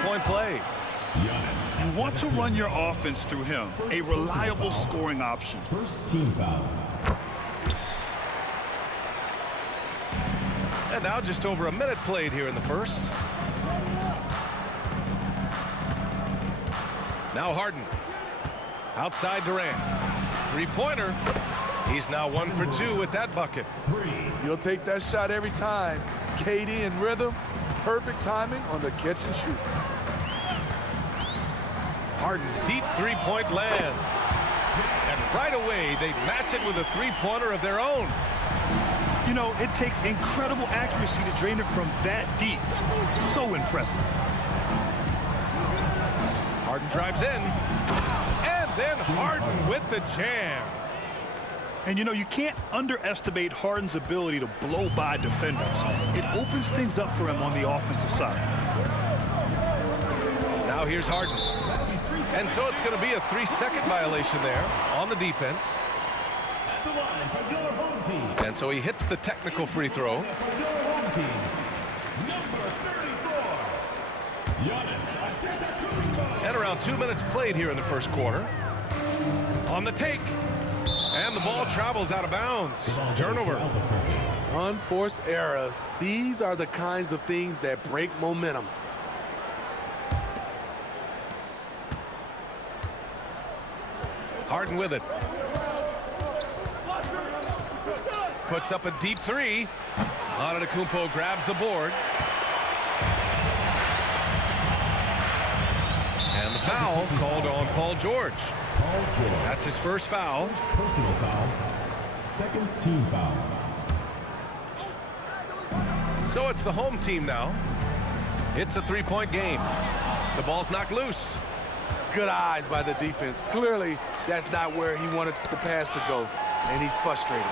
three-point play. You want to run your offense through him, a reliable scoring option. First team foul. And now just over a minute played here in the first. Now Harden. Outside Durant. Three-pointer. He's now 1 for 2 with that bucket. You'll take that shot every time. KD in rhythm. Perfect timing on the catch and shoot. Harden, deep three-point land. And right away, they match it with a three-pointer of their own. You know, it takes incredible accuracy to drain it from that deep. So impressive. Harden drives in. And then Harden with the jam. And you know, you can't underestimate Harden's ability to blow by defenders. It opens things up for him on the offensive side. Now here's Harden. And so it's going to be a 3-second violation there on the defense. And so he hits the technical free throw. And around 2 minutes played here in the first quarter. On the take. And the ball travels out of bounds. Turnover. Unforced errors. These are the kinds of things that break momentum. Harden with it. Puts up a deep three. Antetokounmpo grabs the board. And the foul called on Paul George. That's his first foul. Personal foul. Second team foul. So it's the home team now. It's a three-point game. The ball's knocked loose. Good eyes by the defense. Clearly, that's not where he wanted the pass to go, and he's frustrated.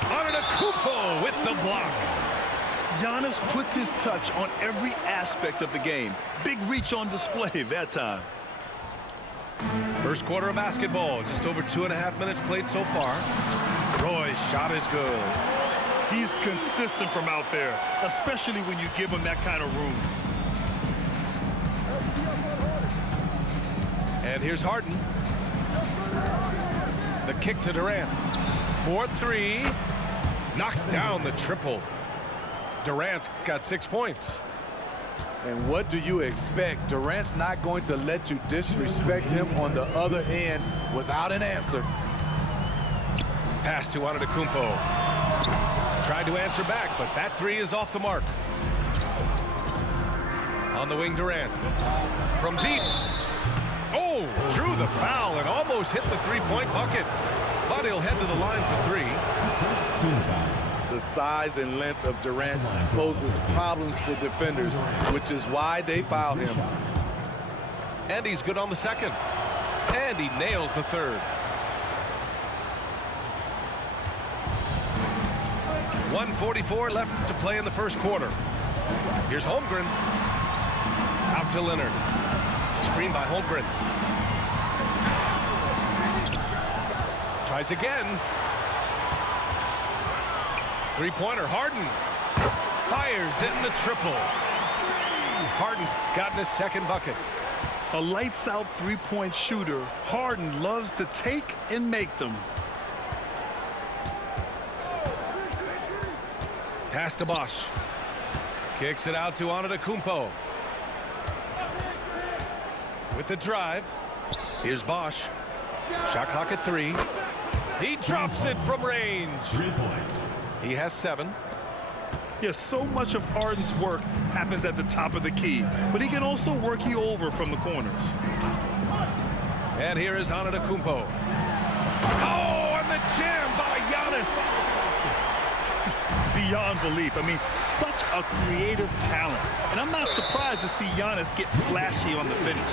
Antetokounmpo with the block. Giannis puts his touch on every aspect of the game. Big reach on display that time. First quarter of basketball. Just over 2.5 minutes played so far. Roy's shot is good. He's consistent from out there, especially when you give him that kind of room. And here's Harden. The kick to Durant. 4-3. Knocks down the triple. Durant's got 6 points. And what do you expect? Durant's not going to let you disrespect him on the other end without an answer. Pass to Antetokounmpo. Tried to answer back, but that three is off the mark. On the wing, Durant. From deep. Oh, drew the foul and almost hit the three-point bucket. But he'll head to the line for three. First team foul. The size and length of Durant poses problems for defenders, which is why they foul him. And he's good on the second. And he nails the third. 1:44 left to play in the first quarter. Here's Holmgren. Out to Leonard. Screen by Holmgren. Tries again. Three-pointer, Harden. Fires in the triple. Harden's gotten his second bucket. A lights-out three-point shooter, Harden loves to take and make them. Pass to Bosch. Kicks it out to Antetokounmpo. With the drive. Here's Bosch. Shot clock at 3. He drops it from range. 3 points. He has 7. Yes, so much of Harden's work happens at the top of the key, but he can also work you over from the corners. And here is Antetokounmpo. Oh, and the jam by Giannis. Beyond belief. I mean, such a creative talent. And I'm not surprised to see Giannis get flashy on the finish.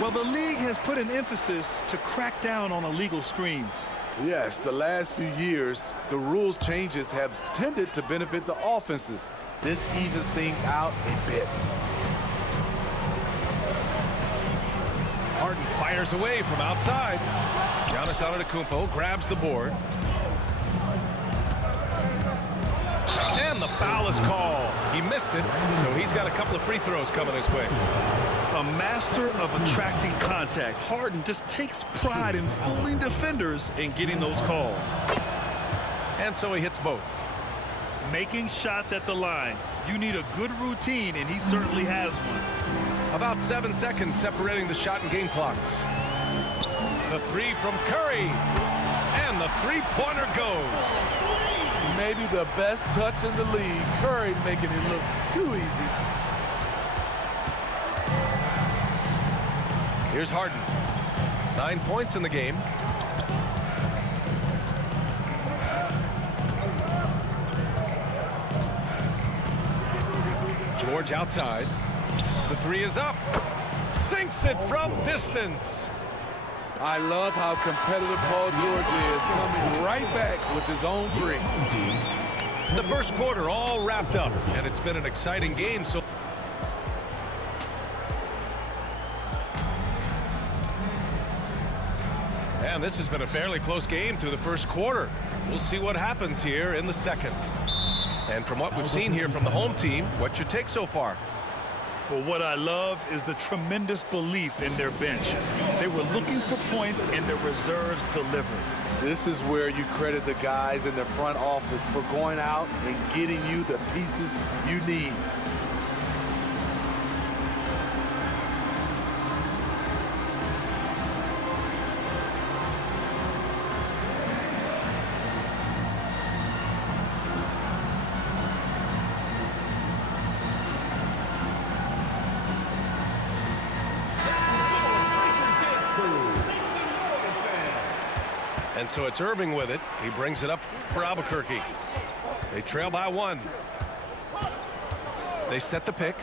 Well, the league has put an emphasis to crack down on illegal screens. Yes, the last few years, the rules changes have tended to benefit the offenses. This evens things out a bit. Harden fires away from outside. Giannis Antetokounmpo grabs the board. And the foul is called. He missed it, so he's got a couple of free throws coming his way. A master of attracting contact. Harden just takes pride in fooling defenders and getting those calls. And so he hits both. Making shots at the line. You need a good routine, and he certainly has one. About 7 seconds separating the shot and game clocks. The three from Curry. And the three-pointer goes. Maybe the best touch in the league. Curry making it look too easy. Here's Harden. 9 points in the game. George outside. The three is up. Sinks it from distance. I love how competitive Paul George is, coming right back with his own three. The first quarter all wrapped up, and it's been an exciting game. So. And this has been a fairly close game through the first quarter. We'll see what happens here in the second. And from what we've seen here from the home team, what's your take so far? Well, what I love is the tremendous belief in their bench. They were looking for points, and their reserves delivered. This is where you credit the guys in the front office for going out and getting you the pieces you need. And so it's Irving with it. He brings it up for Albuquerque. They trail by 1. They set the pick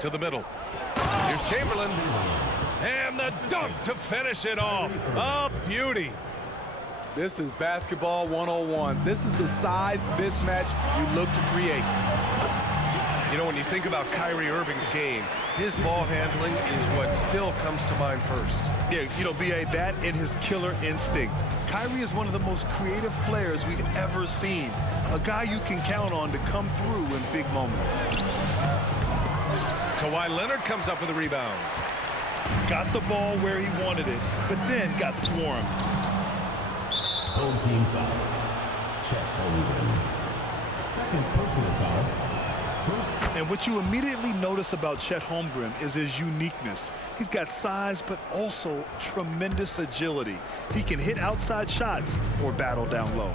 to the middle. Here's Chamberlain. And the dunk to finish it off. A beauty. This is basketball 101. This is the size mismatch you look to create. You know, when you think about Kyrie Irving's game, his ball handling is what still comes to mind first. Yeah, you know, B.A., that and his killer instinct. Kyrie is one of the most creative players we've ever seen. A guy you can count on to come through in big moments. Kawhi Leonard comes up with a rebound. Got the ball where he wanted it, but then got swarmed. Home team foul. Chet Holmgren. Second personal foul. And what you immediately notice about Chet Holmgren is his uniqueness. He's got size, but also tremendous agility. He can hit outside shots or battle down low.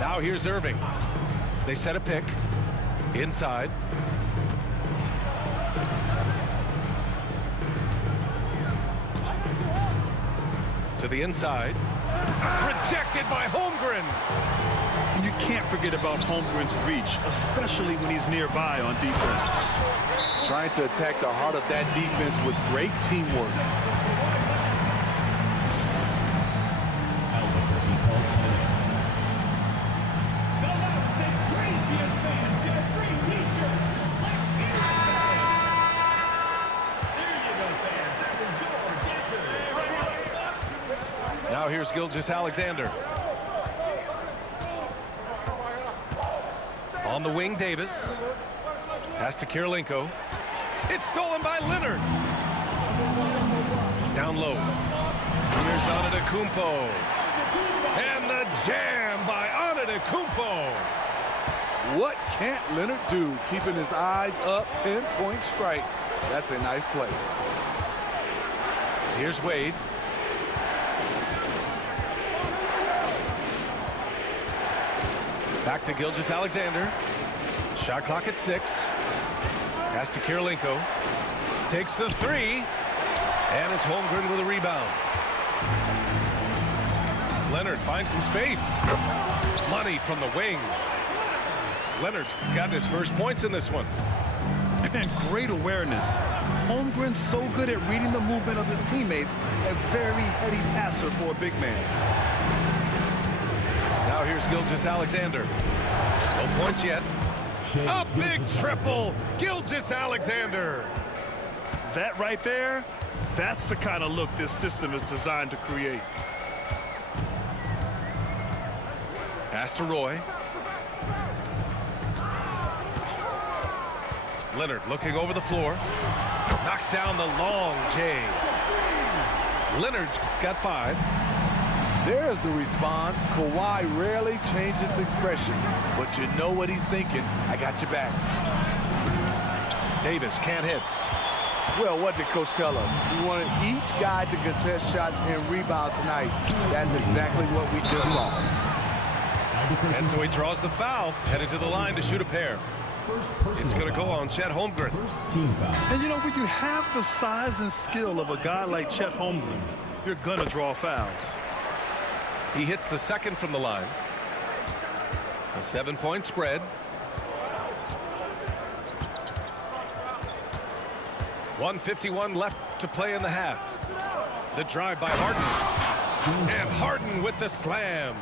Now here's Irving. They set a pick. Inside. To the inside. Rejected by Holmgren. And you can't forget about Holmgren's reach, especially when he's nearby on defense. Trying to attack the heart of that defense with great teamwork. Albuquerque calls timeout. The loudest and craziest fans get a free t-shirt. Let's hear it. There you go, fans. That was your answer. Now here's Gilgeous-Alexander. On the wing, Davis. Pass to Kirilenko. It's stolen by Leonard. Down low. Here's Antetokounmpo. And the jam by Antetokounmpo. What can't Leonard do? Keeping his eyes up, pinpoint strike. That's a nice play. Here's Wade. Back to Gilgeous-Alexander. Shot clock at 6. Pass to Kirilenko. Takes the 3. And it's Holmgren with a rebound. Leonard finds some space. Money from the wing. Leonard's got his first points in this one. And great awareness. Holmgren's so good at reading the movement of his teammates, a very heady passer for a big man. Now here's Gilgeous-Alexander. No points yet. A big triple. Gilgeous-Alexander. That right there, that's the kind of look this system is designed to create. Pass to Roy. Leonard looking over the floor. Knocks down the long J. Leonard's got 5. There's the response. Kawhi rarely changes expression, but you know what he's thinking. I got your back. Davis can't hit. Well, what did Coach tell us? We wanted each guy to contest shots and rebound tonight. That's exactly what we just saw. And so he draws the foul, headed to the line to shoot a pair. It's going to go on Chet Holmgren. First team foul. And you know, when you have the size and skill of a guy like Chet Holmgren, you're going to draw fouls. He hits the second from the line. A 7-point spread. 1:51 left to play in the half. The drive by Harden. And Harden with the slam.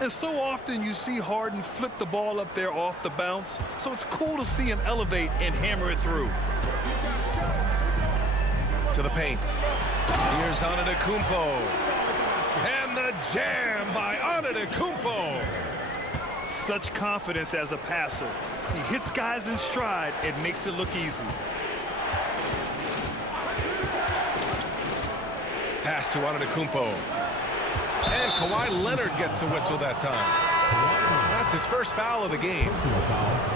And so often you see Harden flip the ball up there off the bounce, so it's cool to see him elevate and hammer it through. To the paint. Here's Antetokounmpo. And the jam by Antetokounmpo. Such confidence as a passer. He hits guys in stride and makes it look easy. Pass to Antetokounmpo. And Kawhi Leonard gets a whistle that time. That's his first foul of the game.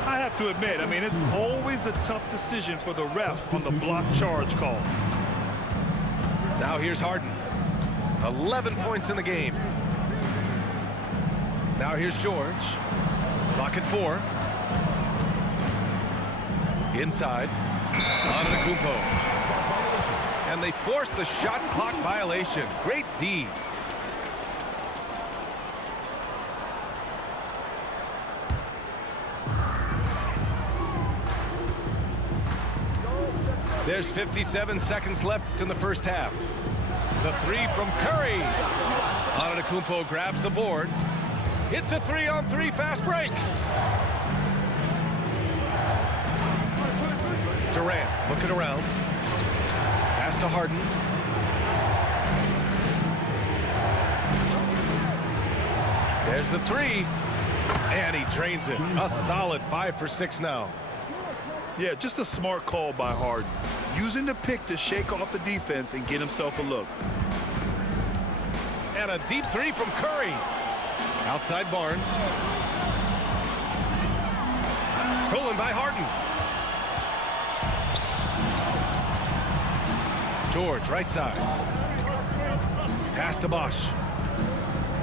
I have to admit, I mean, it's always a tough decision for the refs on the block charge call. Now here's Harden. 11 points in the game. Now here's George. Clock at 4. Inside. Antetokounmpo. And they forced the shot clock violation. Great D. There's 57 seconds left in the first half. The 3 from Curry. Antetokounmpo grabs the board. It's a 3-on-3 fast break. Durant looking around. Pass to Harden. There's the 3. And he drains it. A solid 5 for 6 now. Yeah, just a smart call by Harden. Using the pick to shake off the defense and get himself a look. And a deep 3 from Curry. Outside Barnes. Stolen by Harden. George, right side. Pass to Bosch.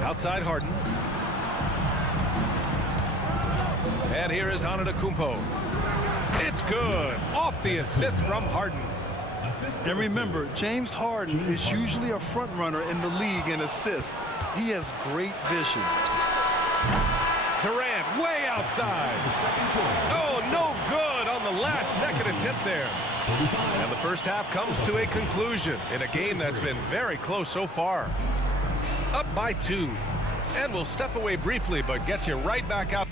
Outside Harden. And here is Antetokounmpo. It's good. Off the assist from Harden. And remember, James Harden is usually a front runner in the league in assists. He has great vision. Durant way outside. Oh, no good on the last second attempt there. And the first half comes to a conclusion in a game that's been very close so far. Up by 2. And we'll step away briefly, but get you right back out.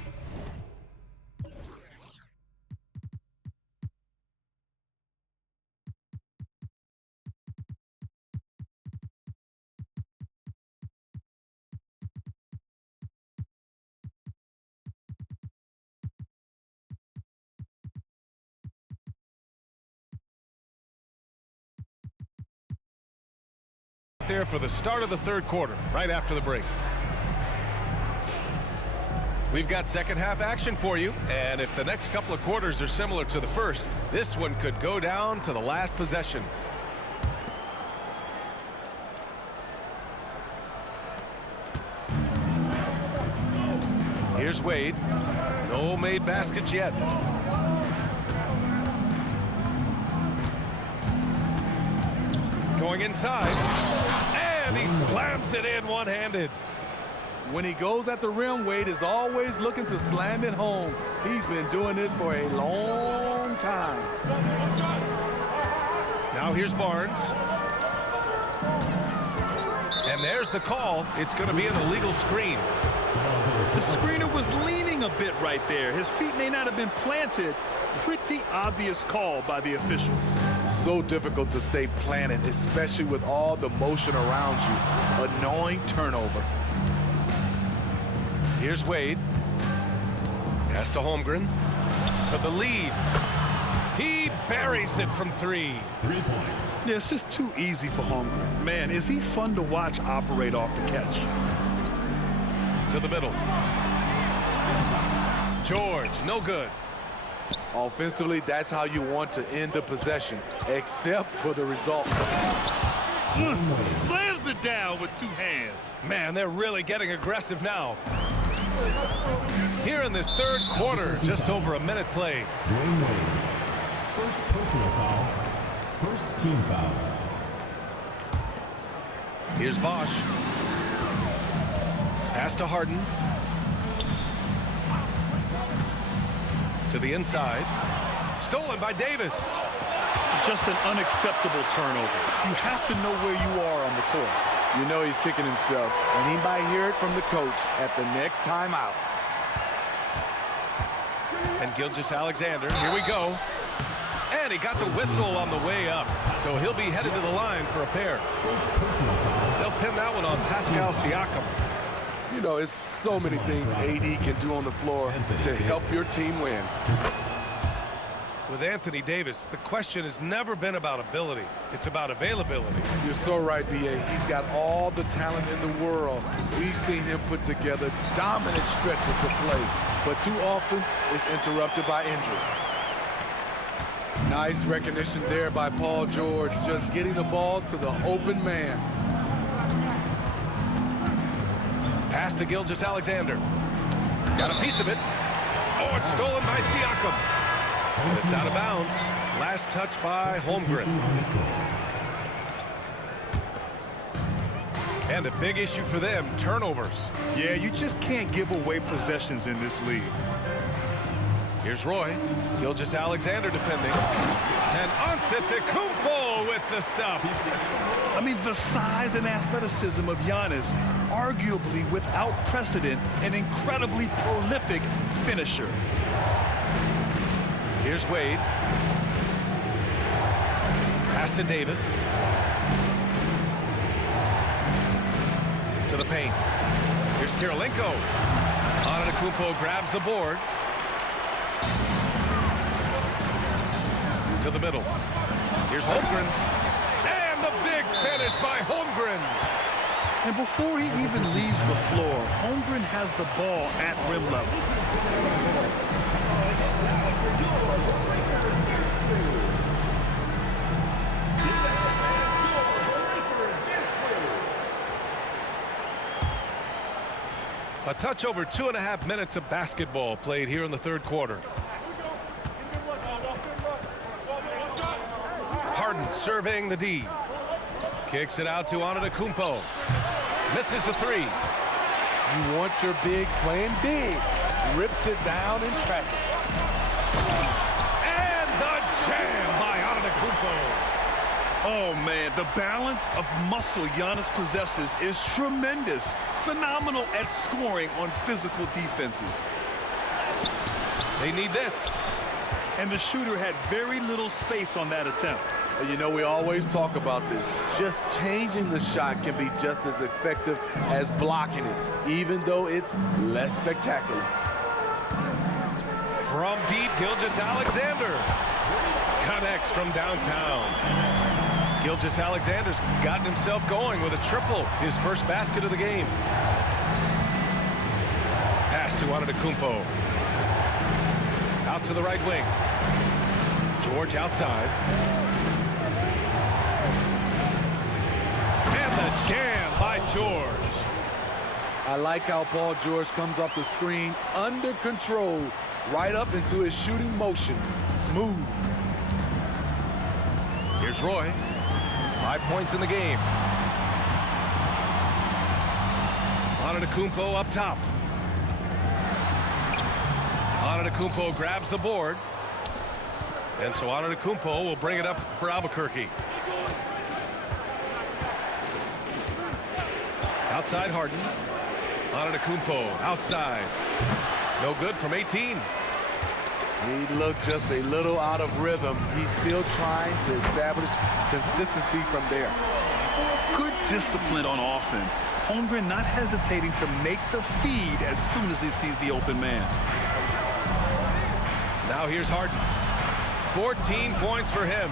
There for the start of the third quarter, right after the break. We've got second half action for you, and if the next couple of quarters are similar to the first, this one could go down to the last possession. Here's Wade. No made baskets yet. Going inside, and he slams it in one-handed. When he goes at the rim, Wade is always looking to slam it home. He's been doing this for a long time. Now here's Barnes. And there's the call. It's going to be an illegal screen. The screener was leaning a bit right there. His feet may not have been planted. Pretty obvious call by the officials. So difficult to stay planted, especially with all the motion around you. Annoying turnover. Here's Wade. Pass to Holmgren for the lead. He buries it from 3. 3 points. Yeah, it's just too easy for Holmgren. Man, is he fun to watch operate off the catch. To the middle. George, no good. Offensively, that's how you want to end the possession, except for the result. Slams it down with 2 hands. Man, they're really getting aggressive now. Here in this third quarter, just over a minute played. Dwayne Wade. First personal foul. First team foul. Here's Bosch. Pass to Harden. To the inside. Stolen by Davis. Just an unacceptable turnover. You have to know where you are on the court. You know he's kicking himself, and he might hear it from the coach at the next timeout. And Gilgeous-Alexander, here we go. And he got the whistle on the way up. So he'll be headed to the line for a pair. First personal foul. They'll pin that one on Pascal Siakam. You know, it's so many things AD can do on the floor to help your team win. With Anthony Davis, the question has never been about ability. It's about availability. You're so right, B.A. He's got all the talent in the world. We've seen him put together dominant stretches of play, but too often it's interrupted by injury. Nice recognition there by Paul George, just getting the ball to the open man. Pass to Gilgeous-Alexander. Got a piece of it. Oh, it's stolen by Siakam. And it's out of bounds. Last touch by Holmgren. And a big issue for them, turnovers. Yeah, you just can't give away possessions in this league. Here's Roy. Gilgeous-Alexander defending. And Antetokounmpo with the stuff. I mean, the size and athleticism of Giannis, arguably without precedent, an incredibly prolific finisher. Here's Wade. Pass to Davis. To the paint. Here's Kirilenko. Antetokounmpo grabs the board. To the middle. Here's Holmgren. And the big finish by Holmgren. And before he even leaves the floor, Holmgren has the ball at rim level. A touch over 2.5 minutes of basketball played here in the third quarter. Harden surveying the D. Kicks it out to Antetokounmpo. Misses the 3. You want your bigs playing big. Rips it down in traffic. And the jam by Antetokounmpo. Oh, man, the balance of muscle Giannis possesses is tremendous. Phenomenal at scoring on physical defenses. They need this. And the shooter had very little space on that attempt. You know, we always talk about this. Just changing the shot can be just as effective as blocking it, even though it's less spectacular. From deep, Gilgeous-Alexander connects from downtown. Gilgeous-Alexander's gotten himself going with a triple, his first basket of the game. Pass to Antetokounmpo. Out to the right wing. George outside. And the jam by George. I like how Paul George comes off the screen under control, right up into his shooting motion. Smooth. Here's Roy. 5 points in the game. Antetokounmpo up top. Antetokounmpo grabs the board. And so Antetokounmpo will bring it up for Albuquerque. Outside Harden. Antetokounmpo outside. No good from 18. He looked just a little out of rhythm. He's still trying to establish consistency from there. Good discipline on offense. Holmgren not hesitating to make the feed as soon as he sees the open man. Now here's Harden. 14 points for him.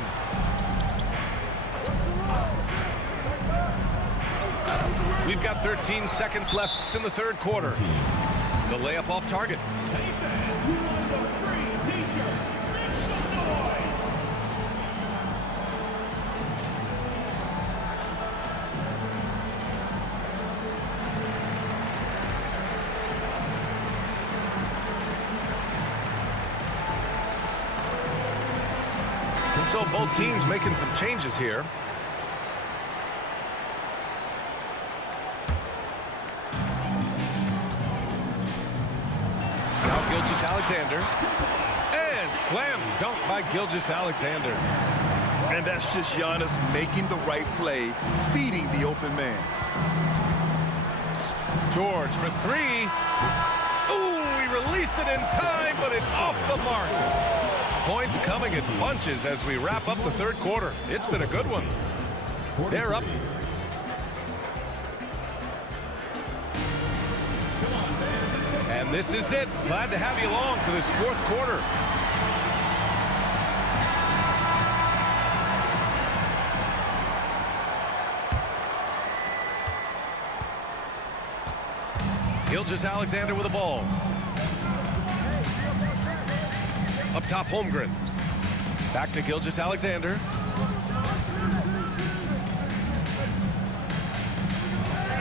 We've got 13 seconds left in the third quarter. The layup off target. Defense, who wants a free t-shirt? Make some noise! So both teams making some changes here. Now Gilgeous-Alexander. And slam dunk by Gilgeous-Alexander. And that's just Giannis making the right play, feeding the open man. George for three. Ooh, he released it in time, but it's off the mark. Points coming in bunches as we wrap up the third quarter. It's been a good one. They're up. And this is it. Glad to have you along for this fourth quarter. Gilgeous-Alexander with the ball. Up top, Holmgren. Back to Gilgeous-Alexander.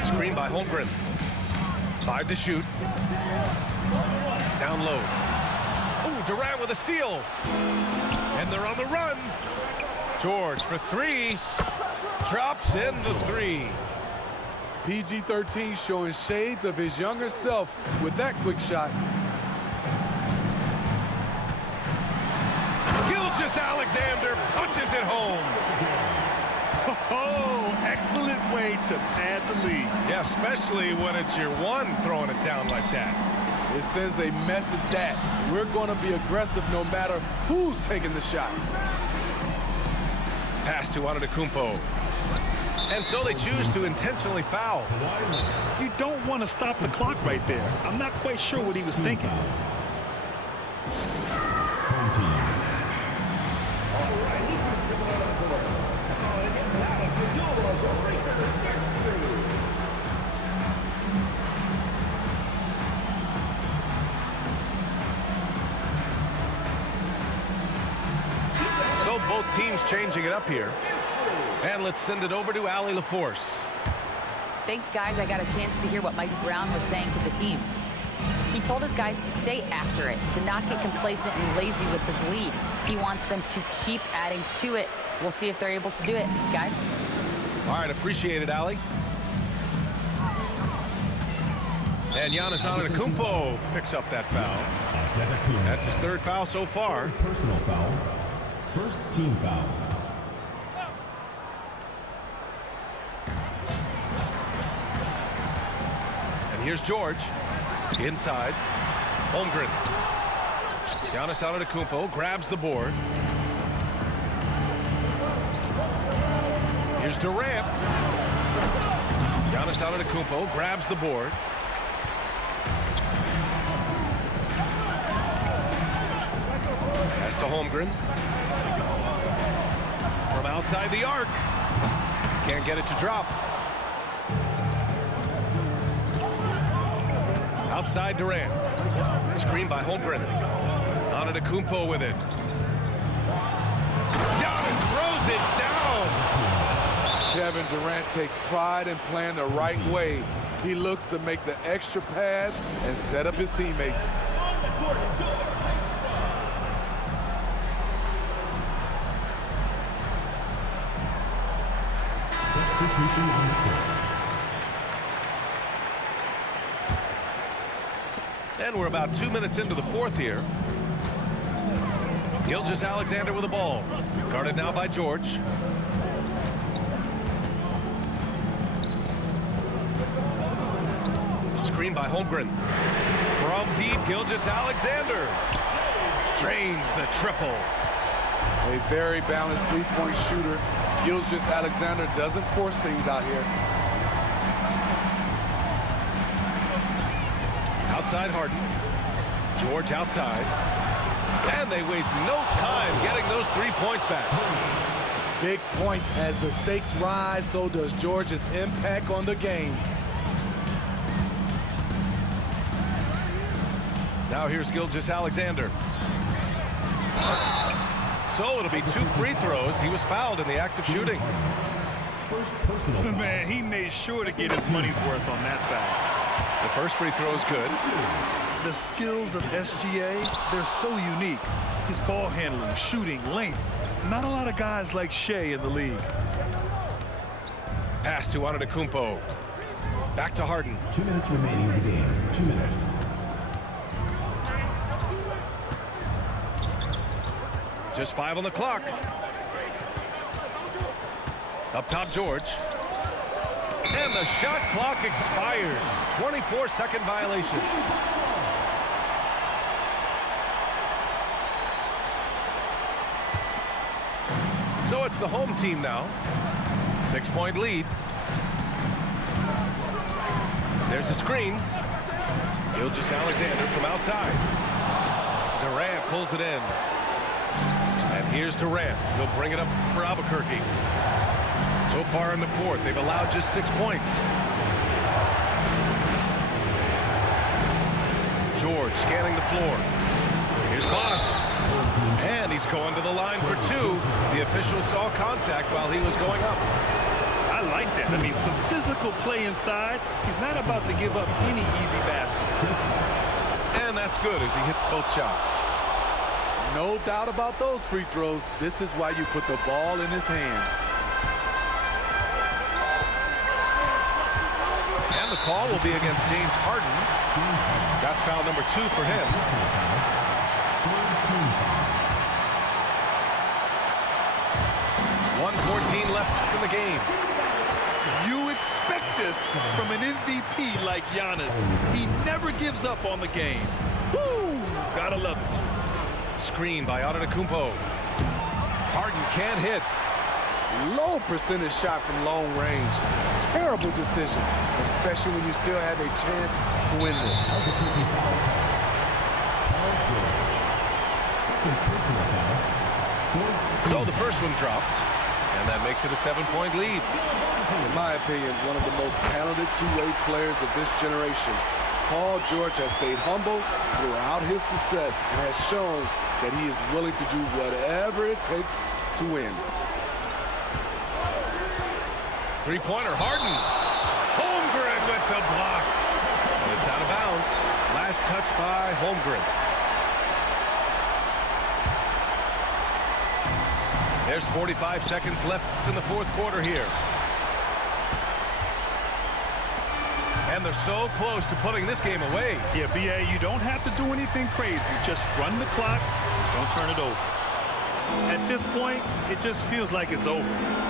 Screen by Holmgren. 5 to shoot. Down low. Oh, Durant with a steal. And they're on the run. George for three. Drops in the three. PG-13 showing shades of his younger self with that quick shot. Gilgeous-Alexander punches it home. Oh, excellent way to pad the lead. Yeah, especially when it's your one throwing it down like that. It sends a message that we're going to be aggressive no matter who's taking the shot. Pass to Antetokounmpo. And so they choose to intentionally foul. You don't want to stop the clock right there. I'm not quite sure what he was thinking. Home team. So both teams changing it up here. And let's send it over to Allie LaForce. Thanks, guys. I got a chance to hear what Mike Brown was saying to the team. He told his guys to stay after it, to not get complacent and lazy with this lead. He wants them to keep adding to it. We'll see if they're able to do it, guys. All right, appreciate it, Allie. And Giannis Antetokounmpo picks up that foul. That's his third foul so far. Personal foul. First team foul. Here's George. Inside. Holmgren. Giannis Antetokounmpo grabs the board. Here's Durant. Giannis Antetokounmpo grabs the board. Pass to Holmgren. From outside the arc. Can't get it to drop. Outside Durant. Screen by Holmgren. Antetokounmpo with it. Giannis throws it down. Kevin Durant takes pride in playing the right way. He looks to make the extra pass and set up his teammates. On the court, it's your next spot. Substitution on the court. And we're about 2 minutes into the fourth here. Gilgeous-Alexander with the ball. Guarded now by George. Screen by Holmgren. From deep, Gilgeous-Alexander. Drains the triple. A very balanced three-point shooter. Gilgeous-Alexander doesn't force things out here. Outside Harden. George outside. And they waste no time getting those 3 points back. Big points as the stakes rise, so does Georgia's impact on the game. Now here's Gilgeous-Alexander. So it'll be 2 free throws. He was fouled in the act of shooting. First personal foul. Man, he made sure to get his money's worth on that foul. The first free throw is good. The skills of SGA, they're so unique. His ball handling, shooting, length. Not a lot of guys like Shea in the league. Pass to Antetokounmpo. Back to Harden. 2 minutes remaining in the game. 2 minutes. Just 5 on the clock. Up top, George. And the shot clock expires. 24-second violation. So it's the home team now. 6-point lead. There's a screen. Gilgeous-Alexander from outside. Durant pulls it in. And here's Durant. He'll bring it up for Albuquerque. So far in the fourth, they've allowed just 6 points. George scanning the floor. Here's Boss. And he's going to the line for 2. The official saw contact while he was going up. I like that. I mean, some physical play inside. He's not about to give up any easy baskets. And that's good as he hits both shots. No doubt about those free throws. This is why you put the ball in his hands. And the call will be against James Harden. That's foul number 2 for him. 1:14 left in the game. You expect this from an MVP like Giannis. He never gives up on the game. Woo! Gotta love it. Screen by Antetokounmpo. Harden can't hit. Low percentage shot from long range. Terrible decision, especially when you still have a chance to win this. So the first one drops, and that makes it a 7-point lead. In my opinion, one of the most talented two-way players of this generation. Paul George has stayed humble throughout his success and has shown that he is willing to do whatever it takes to win. Three-pointer, Harden. Holmgren with the block. And it's out of bounds. Last touch by Holmgren. There's 45 seconds left in the fourth quarter here. And they're so close to putting this game away. Yeah, B.A., you don't have to do anything crazy. Just run the clock. Don't turn it over. At this point, it just feels like it's over.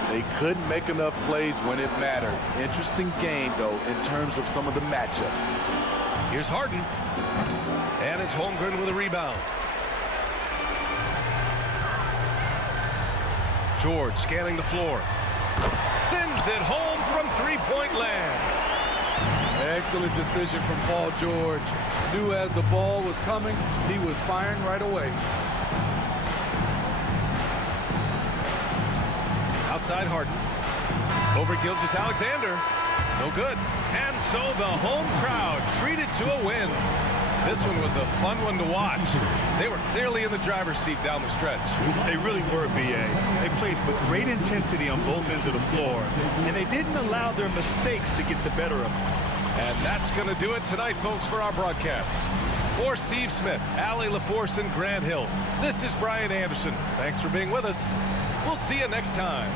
They couldn't make enough plays when it mattered. Interesting game, though, in terms of some of the matchups. Here's Harden. And it's Holmgren with a rebound. George scanning the floor. Sends it home from three-point land. Excellent decision from Paul George. Knew as the ball was coming, he was firing right away. Outside Harden. Over Gilgeous-Alexander. No good. And so the home crowd treated to a win. This one was a fun one to watch. They were clearly in the driver's seat down the stretch. They really were, B.A. They played with great intensity on both ends of the floor, and they didn't allow their mistakes to get the better of them. And that's going to do it tonight, folks, for our broadcast. For Steve Smith, Allie LaForce, and Grant Hill, this is Brian Anderson. Thanks for being with us. We'll see you next time.